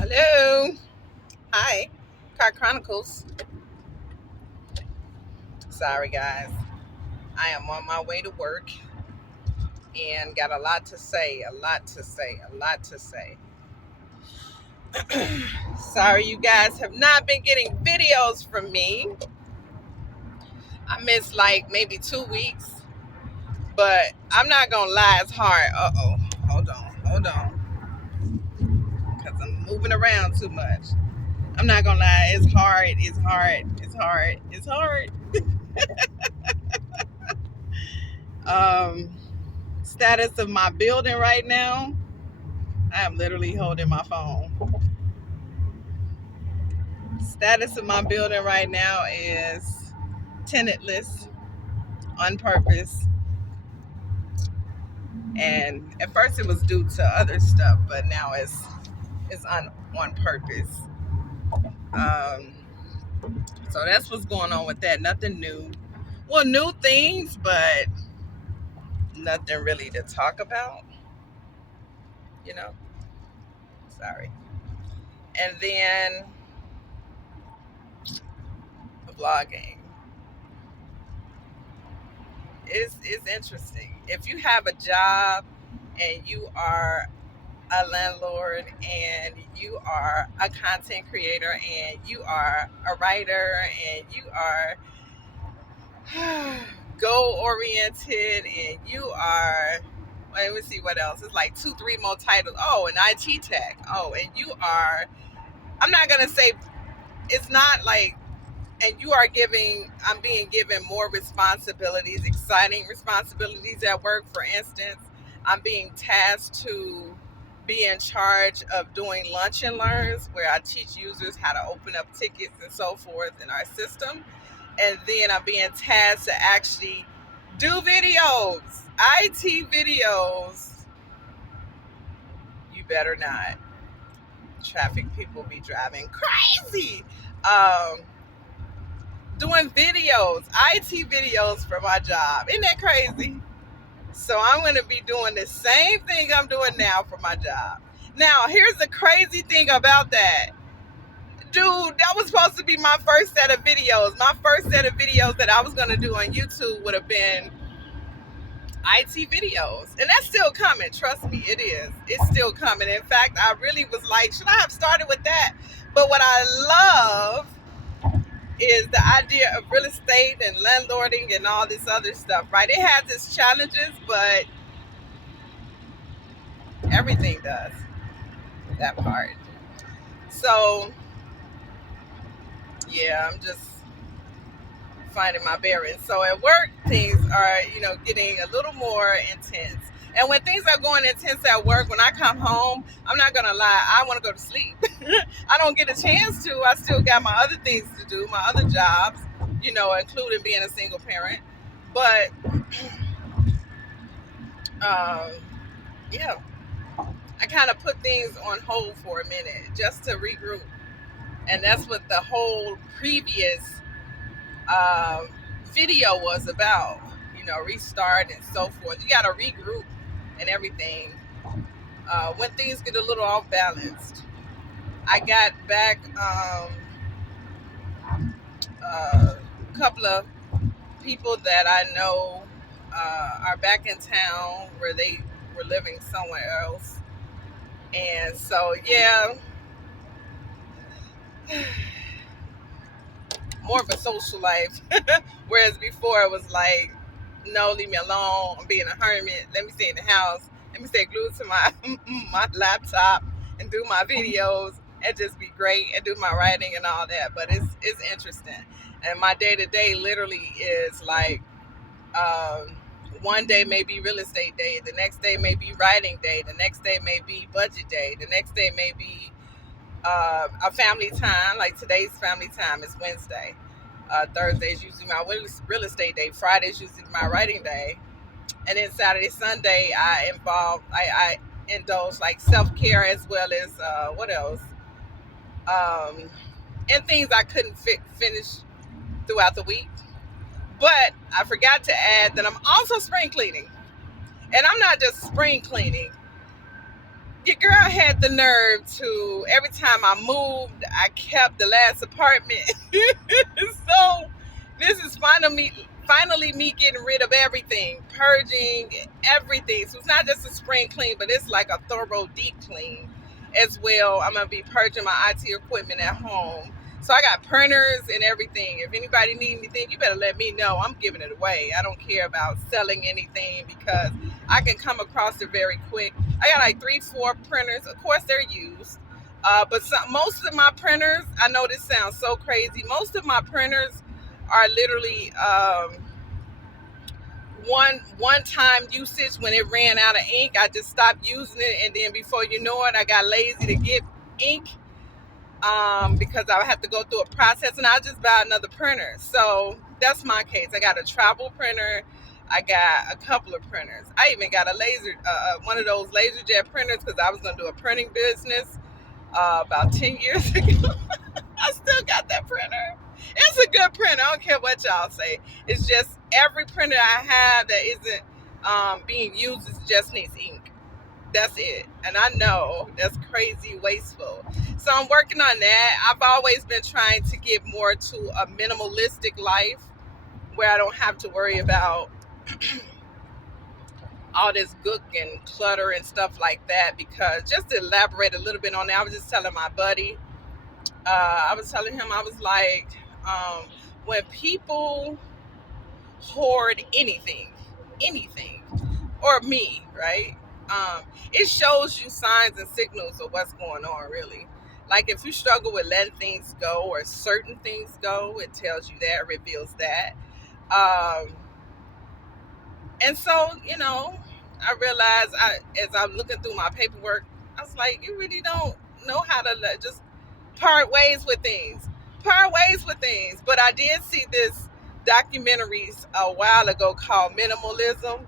Hello. Hi. Car Chronicles. Sorry, guys. I am on my way to work and got a lot to say. A lot to say. A lot to say. Sorry, you guys have not been getting videos from me. I missed like maybe 2 weeks, but I'm not going to lie. It's hard. Uh oh. Hold on. Hold on. Because I'm moving around too much. I'm not going to lie. It's hard. It's hard. It's hard. It's hard. Um, Status of my building right now. I am literally holding my phone. Status of my building right now is tenantless on purpose. And at first it was due to other stuff, but now it's on purpose. Um, so that's what's going on with that. Nothing new. Well, new things, but nothing really to talk about, you know. Sorry. And then vlogging. It's interesting. If you have a job and you are a landlord and you are a content creator and you are a writer and you are goal oriented and you are, let me see what else. It's like two, three more titles. Oh, and IT tech. Oh, and you are, I'm not going to say, it's not like, and you are giving, I'm being given more responsibilities, exciting responsibilities at work. For instance, I'm being tasked to be in charge of doing lunch and learns where I teach users how to open up tickets and so forth in our system. And then I'm being tasked to actually do videos, IT videos. You better not. Traffic people be driving crazy. Um, Doing videos, IT videos for my job. Isn't that crazy? So I'm going to be doing the same thing I'm doing now for my job. Now, here's the crazy thing about that. Dude, that was supposed to be my first set of videos. My first set of videos that I was going to do on YouTube would have been IT videos. And that's still coming. Trust me, it is. It's still coming. In fact, I really was like, should I have started with that? But what I love is the idea of real estate and landlording and all this other stuff, right? It has its challenges, but everything does that part. So, yeah, I'm just finding my bearings. So at work, things are, getting a little more intense. And when things are going intense at work, when I come home, I'm not going to lie, I want to go to sleep. I don't get a chance to. I still got my other things to do, my other jobs, including being a single parent. But um, yeah, I kind of put things on hold for a minute just to regroup. And that's what the whole previous um, video was about, restart and so forth. You got to regroup and everything when things get a little off balanced. I got back a couple of people that I know are back in town where they were living somewhere else. And so, yeah, more of a social life. Whereas before it was like, no, leave me alone. I'm being a hermit. Let me stay in the house. Let me stay glued to my my laptop and do my videos and just be great and do my writing and all that. But it's interesting. And my day to day literally is like one day may be real estate day, the next day may be writing day, the next day may be budget day, the next day may be a family time. Like today's family time is Wednesday. Thursday is usually my real estate day. Friday is usually my writing day, and then Saturday, Sunday, I indulge like self care as well as what else, um, and things I couldn't finish throughout the week. But I forgot to add that I'm also spring cleaning, and I'm not just spring cleaning. your girl had the nerve to, every time I moved, I kept the last apartment. So this is finally me getting rid of everything, purging everything. So it's not just a spring clean, but it's like a thorough deep clean as well. I'm gonna be purging my IT equipment at home. So I got printers and everything. If anybody need anything, you better let me know. I'm giving it away. I don't care about selling anything because I can come across it very quick. I got like 3-4 printers. Of course, they're used. But most of my printers, I know this sounds so crazy. Most of my printers are literally one time usage. When it ran out of ink, I just stopped using it, and then before you know it, I got lazy to get ink because I would have to go through a process, and I just buy another printer. So that's my case. I got a travel printer. I got a couple of printers. I even got a one of those LaserJet printers because I was gonna do a printing business about 10 years ago. I still got that printer. It's a good printer. I don't care what y'all say. It's just every printer I have that isn't being used just needs ink. That's it. And I know that's crazy wasteful. So I'm working on that. I've always been trying to get more to a minimalistic life where I don't have to worry about all this gook and clutter and stuff like that. Because just to elaborate a little bit on that, I was just telling my buddy, I was telling him, I was like, when people hoard anything, or me, right? It shows you signs and signals of what's going on, really. Like if you struggle with letting things go or certain things go, it tells you that, reveals that. Um, and so, I realized as I'm looking through my paperwork, I was like, you really don't know how to just part ways with things. But I did see this documentaries a while ago called Minimalism,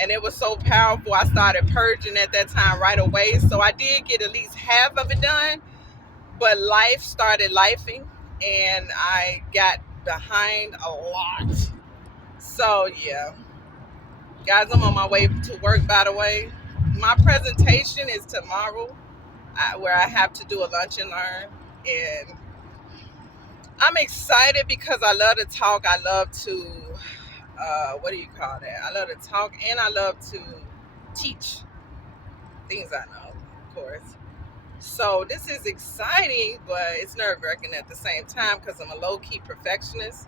and it was so powerful. I started purging at that time right away. So I did get at least half of it done, but life started lifing, and I got behind a lot. So yeah, guys, I'm on my way to work, by the way. My presentation is tomorrow, where I have to do a lunch and learn. And I'm excited because I love to talk. I love to, what do you call that? I love to talk, and I love to teach things I know, of course. So this is exciting, but it's nerve-wracking at the same time because I'm a low-key perfectionist,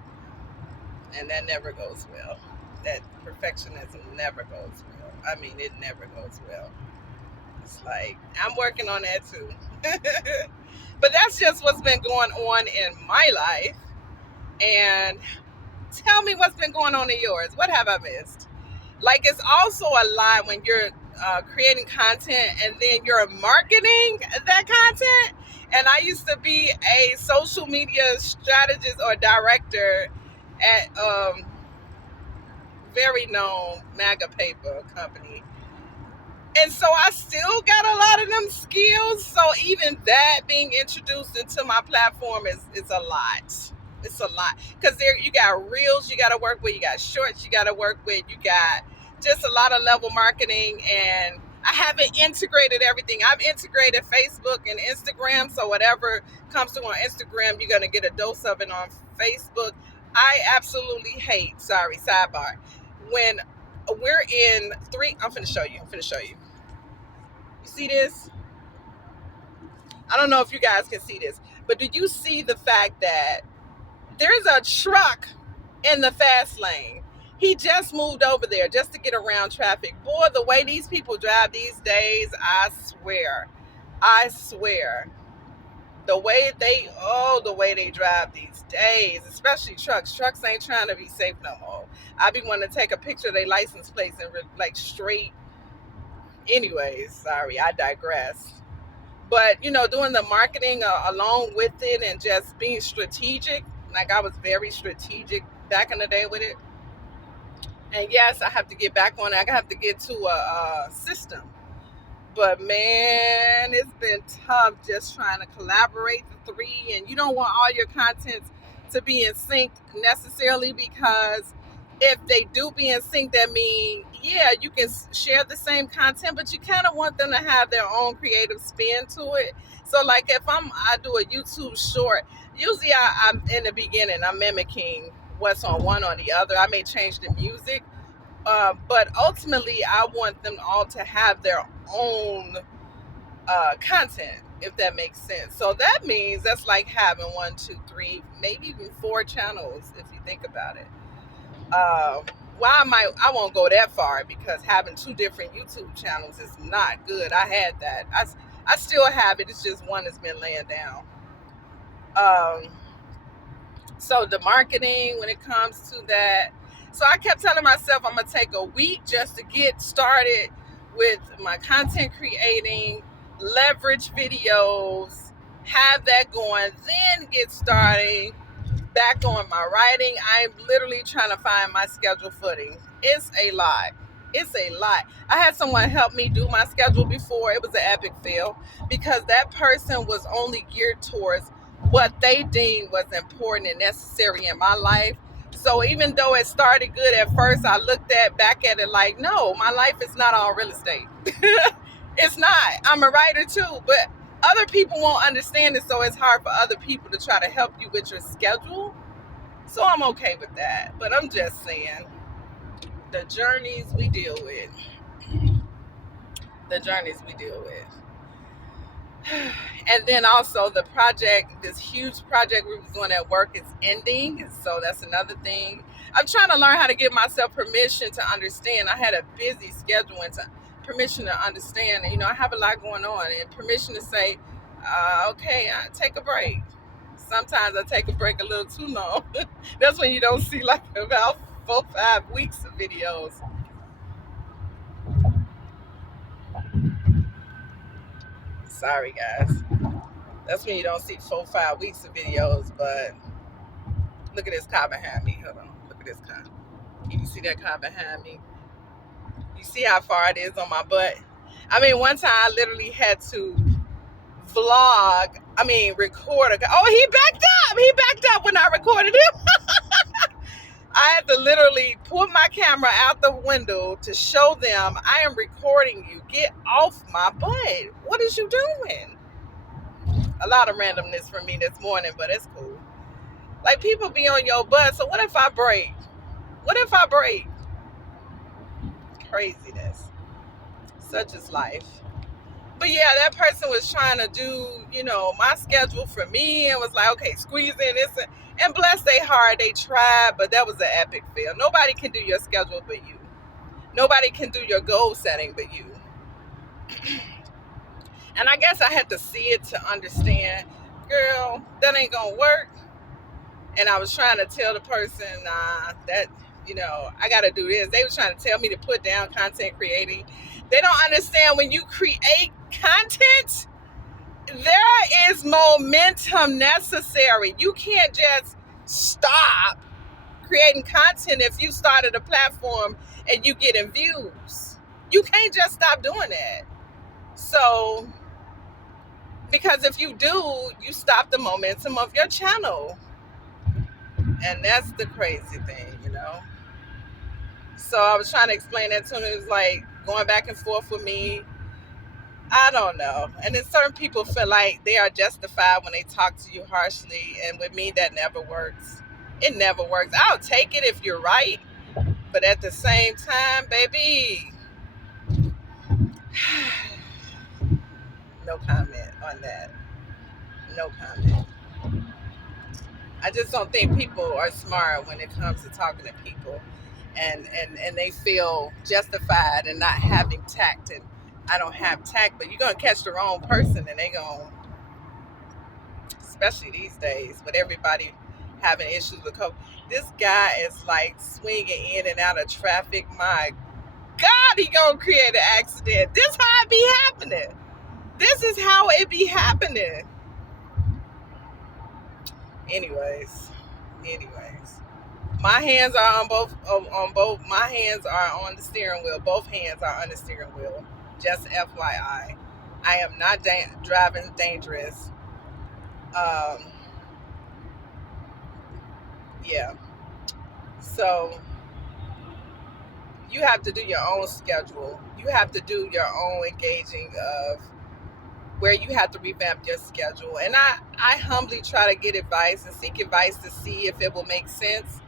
and that never goes well. That perfectionism never goes well. I mean, it never goes well. It's like, I'm working on that too. But that's just what's been going on in my life. And tell me what's been going on in yours. What have I missed? Like, it's also a lot when you're creating content and then you're marketing that content. And I used to be a social media strategist or director at very known MAGA paper company. And so I still got a lot of them skills. So even that being introduced into my platform is a lot. It's a lot. Because there you got reels you got to work with. You got shorts you got to work with. You got just a lot of level marketing. And I haven't integrated everything. I've integrated Facebook and Instagram. So whatever comes through on Instagram, you're going to get a dose of it on Facebook. I absolutely hate, sorry, sidebar, when we're in I'm finna show you. You see this? I don't know if you guys can see this, but do you see the fact that there's a truck in the fast lane? He just moved over there just to get around traffic. Boy, the way these people drive these days, I swear. The way they drive these days, especially trucks. Trucks ain't trying to be safe no more. I be wanting to take a picture of their license plates and like straight. Anyways, sorry, I digress. But doing the marketing along with it and just being strategic. Like, I was very strategic back in the day with it. And yes, I have to get back on it. I have to get to a system. But man, it's been tough just trying to collaborate the three. And you don't want all your content to be in sync necessarily, because if they do be in sync, that means yeah, you can share the same content, but you kind of want them to have their own creative spin to it. So like if I do a YouTube short, usually I'm in the beginning, I'm mimicking what's on one or the other. I may change the music, but ultimately I want them all to have their own content, if that makes sense. So that means that's like having one, two, three, maybe even four channels if you think about it. Uh, I won't go that far because having two different YouTube channels is not good. I had that. I still have it. It's just one that's been laying down. Um, so the marketing when it comes to that. So I kept telling myself I'm gonna take a week just to get started with my content creating, leverage videos, have that going, then get started back on my writing. I'm literally trying to find my schedule footing. It's a lot. It's a lot. I had someone help me do my schedule before. It was an epic fail because that person was only geared towards what they deemed was important and necessary in my life. So even though it started good at first, I looked back at it like, no, my life is not all real estate. It's not. I'm a writer too, but other people won't understand it, so it's hard for other people to try to help you with your schedule. So I'm okay with that. But I'm just saying, the journeys we deal with, the journeys we deal with. And then also the project, this huge project we was doing at work is ending. So that's another thing. I'm trying to learn how to give myself permission to understand. I had a busy schedule and permission to understand. And, I have a lot going on and permission to say, okay, I take a break. Sometimes I take a break a little too long. That's when you don't see like about 4-5 weeks of videos. Sorry, guys. That's when you don't see 4-5 weeks of videos, but look at this car behind me. Hold on. Look at this car. Can you see that car behind me? You see how far it is on my butt? I mean, one time I literally had to record. Oh, he backed up. He backed up when I recorded him. I had to literally pull my camera out the window to show them I am recording you. Get off my butt. What is you doing? A lot of randomness for me this morning, but it's cool. Like people be on your butt. So what if I break? What if I break? Craziness. Such is life. But yeah, that person was trying to do, my schedule for me and was like, okay, squeeze in this. And bless they heart, they tried, but that was an epic fail. Nobody can do your schedule but you. Nobody can do your goal setting but you. And I guess I had to see it to understand, girl, that ain't gonna work. And I was trying to tell the person that, I got to do this. They were trying to tell me to put down content creating. They don't understand when you create content, there is momentum necessary. You can't just stop creating content if you started a platform and you getting views. You can't just stop doing that. So, because if you do, you stop the momentum of your channel. And that's the crazy thing. So I was trying to explain that to him. It was like going back and forth with me. I don't know. And then certain people feel like they are justified when they talk to you harshly. And with me, that never works. It never works. I'll take it if you're right. But at the same time, baby, no comment on that. No comment. I just don't think people are smart when it comes to talking to people. And they feel justified in not having tact. And I don't have tact, but you're going to catch the wrong person and they're going to, especially these days with everybody having issues with COVID. This guy is like swinging in and out of traffic. My God, he gonna create an accident. This how it be happening. This is how it be happening. Anyways, my hands are on both. My hands are on the steering wheel. Both hands are on the steering wheel. Just FYI, I am not driving dangerous. Yeah. So you have to do your own schedule. You have to do your own engaging of where you have to revamp your schedule. And I humbly try to get advice and seek advice to see if it will make sense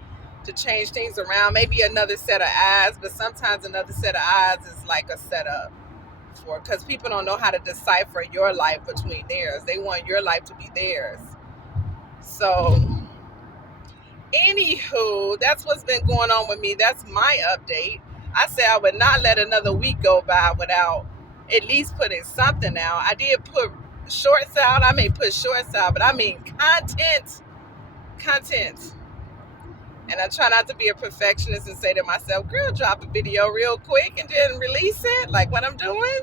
to change things around. Maybe another set of eyes, but sometimes another set of eyes is like a setup for, because people don't know how to decipher your life between theirs. They want your life to be theirs. So, anywho, that's what's been going on with me. That's my update. I said I would not let another week go by without at least putting something out. I did put shorts out. I may put shorts out, but I mean content. And I try not to be a perfectionist and say to myself, girl, drop a video real quick and then release it like what I'm doing.